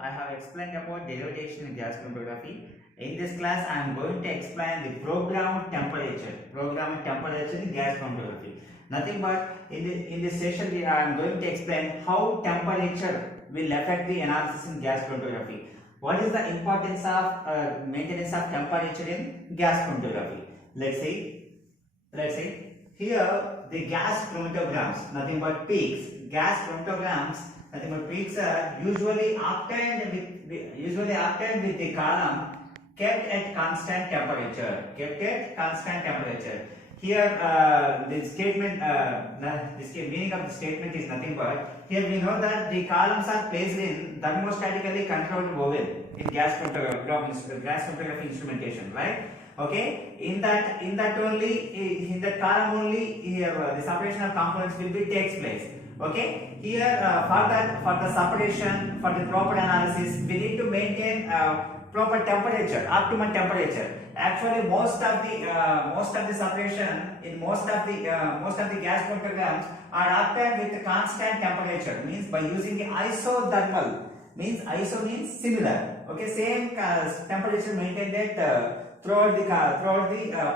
I have explained about derivation in gas chromatography. In this class, I am going to explain the programmed temperature. Programmed temperature in gas chromatography. Nothing but in this session, I am going to explain how temperature will affect the analysis in gas chromatography. What is the importance of maintenance of temperature in gas chromatography? Let's see. Here the gas chromatograms, nothing but peaks. Gas chromatograms, nothing but peaks are usually obtained with the column kept at constant temperature. Here the statement, the meaning of the statement is nothing but, here we know that the columns are placed in thermostatically controlled oven in gas chromatography instrumentation, right? Okay, in that column only here the separation of components will be takes place. Okay, here for the separation, for the proper analysis, we need to maintain proper temperature, optimum temperature. Actually, most of the separation in most of the gas chromatograms are obtained with constant temperature. Means by using the isothermal. Means iso means similar. Okay, same temperature maintained at throughout the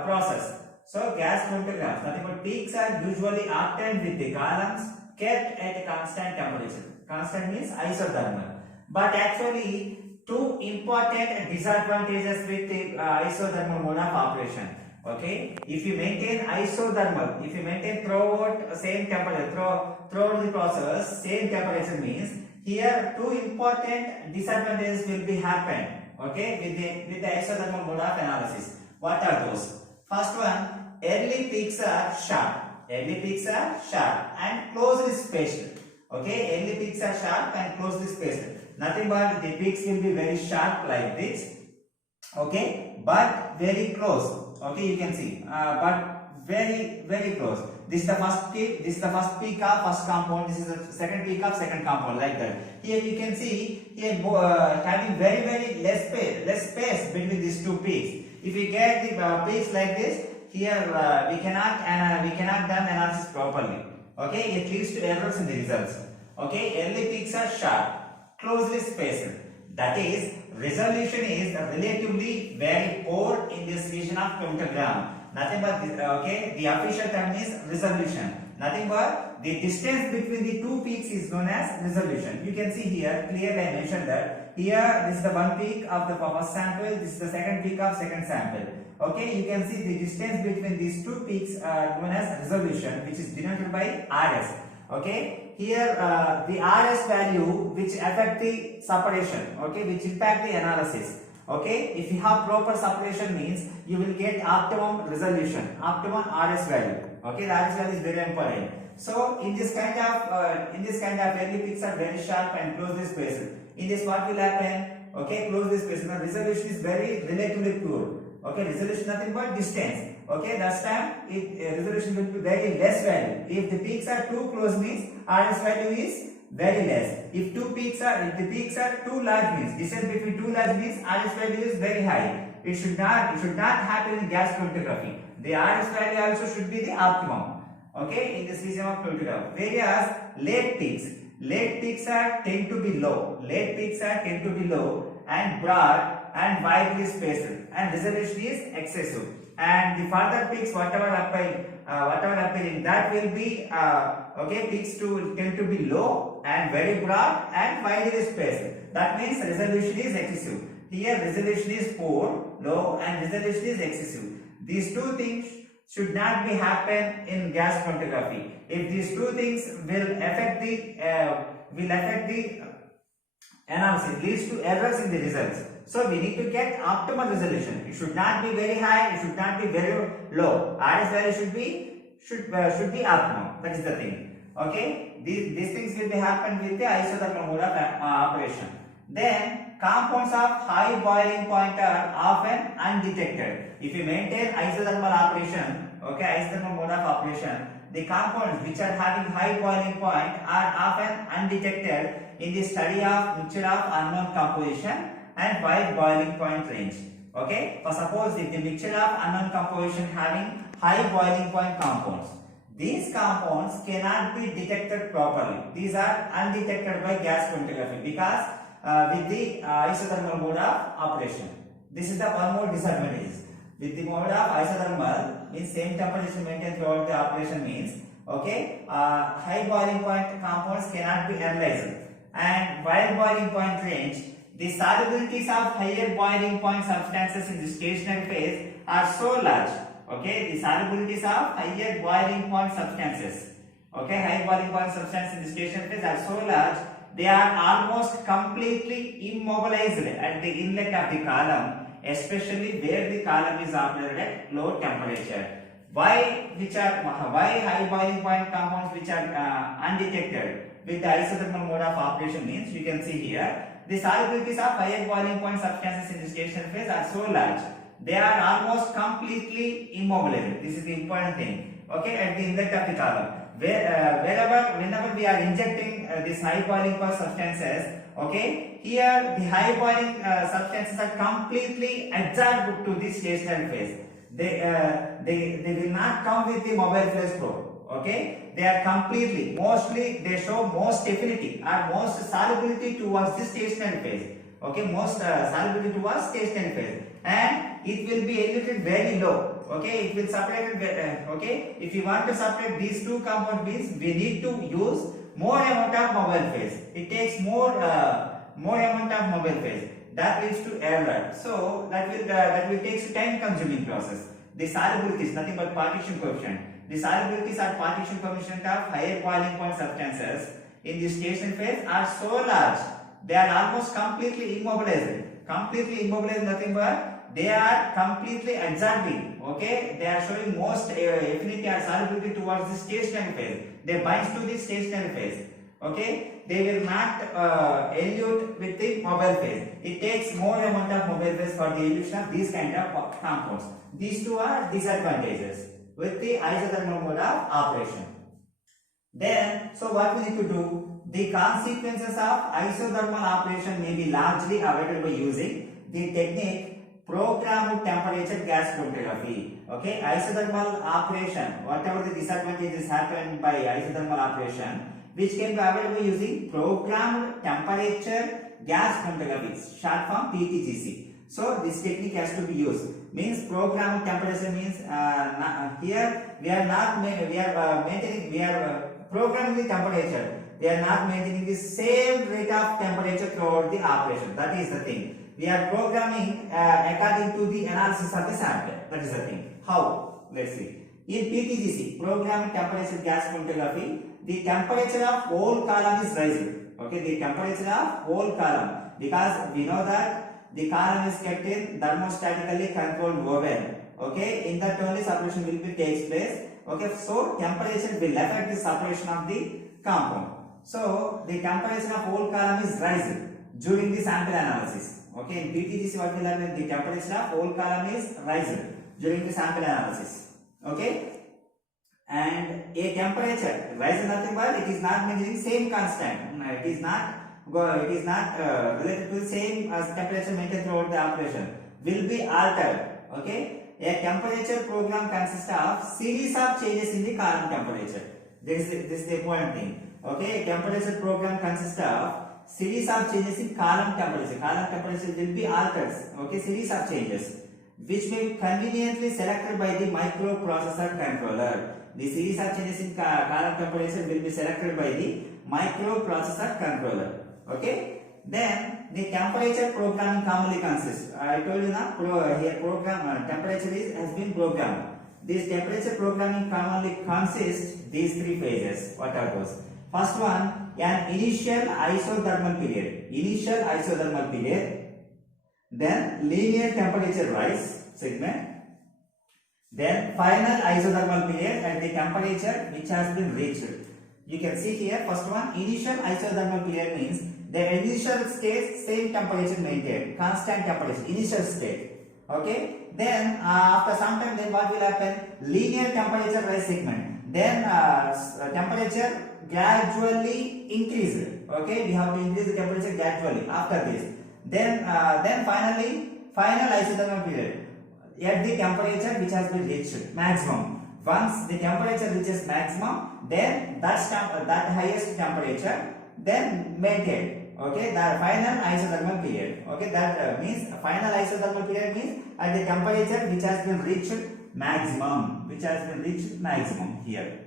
process. So gas chromatograms, nothing but peaks are usually obtained with the columns kept at a constant temperature. Constant means isothermal. But actually, two important disadvantages with the isothermal mode of operation. Okay, if you maintain isothermal, if you maintain throughout same temperature, throughout the process same temperature, means here two important disadvantages will be happen. Okay, with the isothermal mode of analysis. What are those? First one, early peaks are sharp. Early peaks are sharp and closely spaced. Okay, early peaks are sharp and closely spaced. Nothing but the peaks will be very sharp like this. Okay, but very close. Okay, you can see, but very close. This is the first peak. This is the first peak of first compound. This is the second peak of second compound, like that. Here you can see here having very less space between these two peaks. If we get the peaks like this, here we cannot done analysis properly. Okay, it leads to errors in the results. Okay, early peaks are sharp, closely spaced. That is, resolution is relatively very poor in this region of chromatogram. Nothing but the official term is resolution. Nothing but the distance between the two peaks is known as resolution. You can see here clearly I mentioned that here this is the one peak of the first sample, this is the second peak of second sample. Okay, you can see the distance between these two peaks are known as resolution, which is denoted by RS. Okay, here the RS value which affect the separation, okay, which impact the analysis. Okay, if you have proper separation, means you will get optimum resolution, optimum RS value. Okay, the RS value is very important. So in this kind of early peaks are very sharp and closely spaced. In this, what will happen? Okay, closely spaced. Now resolution is very relatively poor. Okay, resolution nothing but distance. Okay, that time resolution will be very less value. If the peaks are too close, means RS value is very less. If the peaks are too large, means distance between two large, means RS value is very high. It should not happen in gas chromatography. The RS value also should be the optimum. Okay, in this region of chromatography. Whereas late peaks tend to be low. Late peaks tend to be low and broad and widely spaced, and resolution is excessive. And the further peaks, whatever appearing, that will be peaks tend to be low and very broad and widely spaced. That means resolution is excessive. Here resolution is poor, low, and resolution is excessive. These two things should not be happen in gas chromatography. If these two things will affect the analysis, leads to errors in the results. So we need to get optimal resolution. It should not be very high. It should not be very low. RS value should be optimum. That is the thing. Okay. These things will be happen with the isothermal mode of operation. Then compounds of high boiling point are often undetected. If you maintain isothermal operation, isothermal mode of operation, the compounds which are having high boiling point are often undetected in the study of mixture of unknown composition and wide boiling point range. Okay, for suppose if the mixture of unknown composition having high boiling point compounds, these compounds cannot be detected properly. These are undetected by gas chromatography because with the isothermal mode of operation. This is the one more disadvantage. With the mode of isothermal means same temperature maintained throughout the operation means okay, high boiling point compounds cannot be analyzed, and while boiling point range, the solubilities of higher boiling point substances in the stationary phase are so large. Okay, the solubilities of higher boiling point substances, okay, high boiling point substances in the stationary phase are so large, they are almost completely immobilized at the inlet of the column, especially where the column is operated at low temperature. Why high boiling point compounds which are undetected with the isothermal mode of operation means you can see here the solubilities of higher boiling point substances in the stationary phase are so large, they are almost completely immobilized. This is the important thing. Okay, at the inlet of the column, whenever we are injecting these high boiling point substances, okay, here the high boiling substances are completely adsorbed to the stationary phase. They will not come with the mobile phase probe. Okay, they are completely, mostly they show most affinity or most solubility towards the stationary phase. Okay, most solubility towards stationary phase, and it will be eluted very low. Okay, it will separate okay, if you want to separate these two compound means we need to use more amount of mobile phase. It takes more amount of mobile phase. That leads to error. So that will take time consuming process. The solubility is nothing but partition coefficient. The solubilities or partition coefficient of higher boiling point substances in the stationary phase are so large, they are almost completely immobilized. Completely immobilized, nothing but they are completely adsorbing. Okay, they are showing most affinity or solubility towards the stationary phase. They bind to the stationary phase. Okay, they will not elute with the mobile phase. It takes more amount of mobile phase for the elution of these kind of compounds. These two are disadvantages with the isothermal mode of operation. Then, so what we need to do? The consequences of isothermal operation may be largely avoided by using the technique programmed temperature gas chromatography. Okay, isothermal operation, whatever the disadvantages happen by isothermal operation, which can be avoided by using programmed temperature gas chromatography, short form PTGC. So this technique has to be used. Means programmed temperature means here we are programming the temperature. We are not maintaining the same rate of temperature throughout the operation. That is the thing. We are programming according to the analysis of the sample. That is the thing. How? Let's see. In PTGC, programmed temperature gas chromatography, the temperature of whole column is rising. Okay, the temperature of whole column, because we know that the column is kept in thermostatically controlled oven. Okay, in that only separation will be takes place. Okay, so temperature will affect the separation of the compound. So the temperature of whole column is rising during the sample analysis. Okay, in PTGC what will happen? The temperature of whole column is rising during the sample analysis. Okay, and a temperature rise nothing but it is not measuring same constant. It is not related to the same as temperature maintained throughout the operation. Will be altered. Okay, a temperature program consists of series of changes in the column temperature. This is the important thing. Okay, a temperature program consists of series of changes in column temperature. Column temperature will be altered. Okay, series of changes which may be conveniently selected by the microprocessor controller. The series of changes in column temperature will be selected by the microprocessor controller. Okay. Then the temperature programming commonly consists. I told you now here program temperature has been programmed. This temperature programming commonly consists these three phases. What are those? First one, an initial isothermal period. Initial isothermal period. Then linear temperature rise segment. Then final isothermal period at the temperature which has been reached. You can see here first one, initial isothermal period means the initial state same temperature maintained, constant temperature, initial state. Okay. Then after some time, then what will happen? Linear temperature rise segment. Then temperature gradually increased. Okay, we have to increase the temperature gradually after this. Then finally final isothermal period at the temperature which has been reached maximum. Once the temperature reaches maximum, then that highest temperature then maintained. Okay, the final isothermal period. Okay, that means final isothermal period means at the temperature which has been reached maximum, here,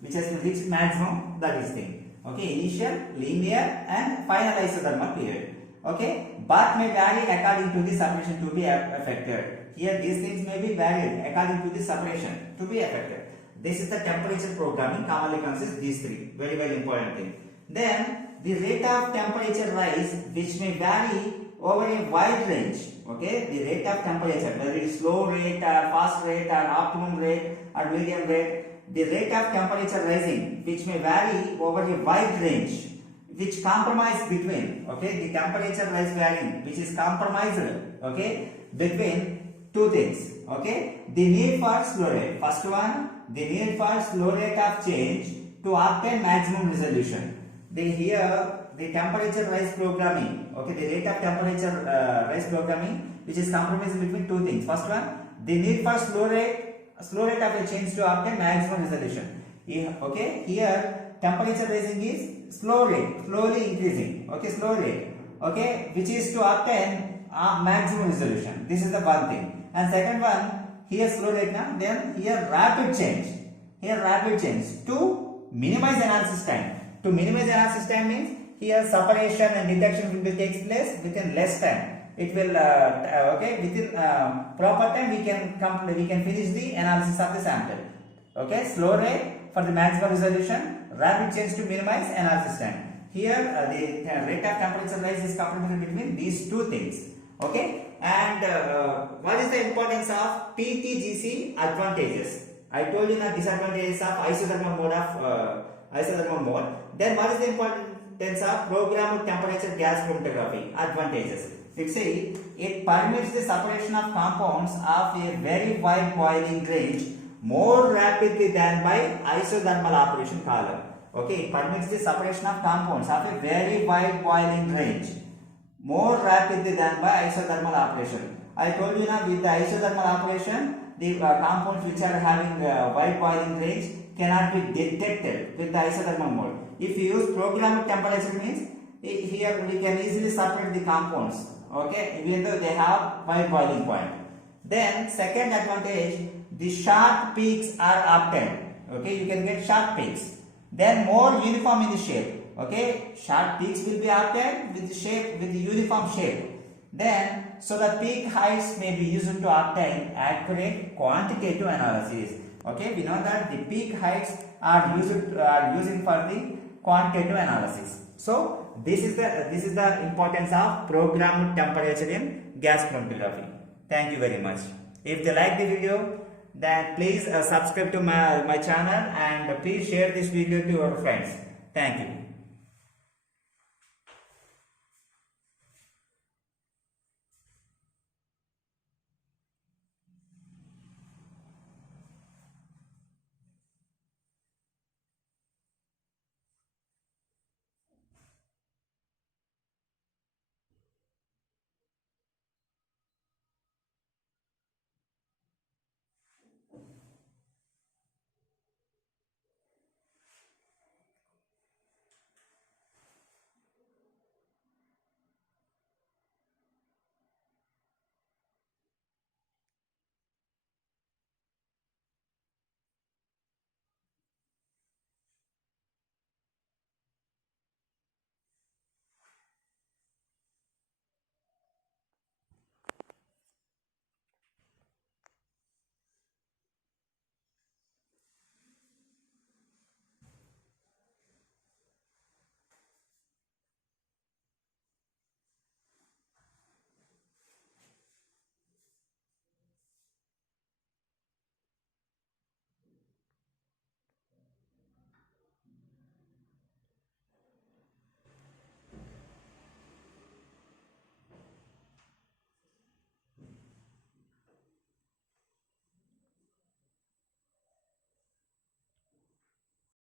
which has been reached maximum, that is thing. Okay, initial, linear and final isothermal period. Okay, but may vary according to the separation to be affected. Here these things may be varied according to the separation to be affected. This is the temperature programming, commonly consists these three. Very, very important thing. Then the rate of temperature rise, which may vary over a wide range. Okay, the rate of temperature, whether it is slow rate or fast rate or optimum rate or medium rate, the rate of temperature rising, which may vary over a wide range, which compromise between, okay, the temperature rise varying, which is compromised, okay, between two things. Okay, the need for slow rate. First one, the need for slow rate of change to obtain maximum resolution. The temperature rise programming, okay, the rate of temperature rise programming, which is compromised between two things. First one, the need for slow rate of a change to obtain maximum resolution. Okay, here temperature rising is slow rate, slowly increasing. Okay, slow rate. Okay, which is to obtain maximum resolution. This is the one thing. And second one, here slow rate now, then here rapid change. Here rapid change to minimize analysis time. To minimize analysis time means here separation and detection will be takes place within less time. It will okay, within proper time we can finish the analysis of the sample. Okay, slow rate for the maximum resolution, rapid change to minimize analysis time. Here the rate of temperature rise is compromised between these two things. Okay, and what is the importance of PTGC advantages? I told you the disadvantages of isothermal mode. Then what is the importance of programmed temperature gas chromatography? Advantages. It permits the separation of compounds of a very wide boiling range more rapidly than by isothermal operation column. Okay, it permits the separation of compounds of a very wide boiling range more rapidly than by isothermal operation. I told you now with the isothermal operation, the compounds which are having wide boiling range cannot be detected with the isothermal mode. If you use programmed temperature means here we can easily separate the compounds. Okay, even though they have wide boiling point. Then second advantage, the sharp peaks are obtained. Okay, you can get sharp peaks. Then more uniform in the shape. Okay, sharp peaks will be obtained with the uniform shape. Then, so the peak heights may be used to obtain accurate quantitative analysis. Okay, we know that the peak heights are using for the quantitative analysis. So this is the importance of programmed temperature in gas chromatography. Thank you very much. If you like the video, then please subscribe to my channel and please share this video to your friends. Thank you.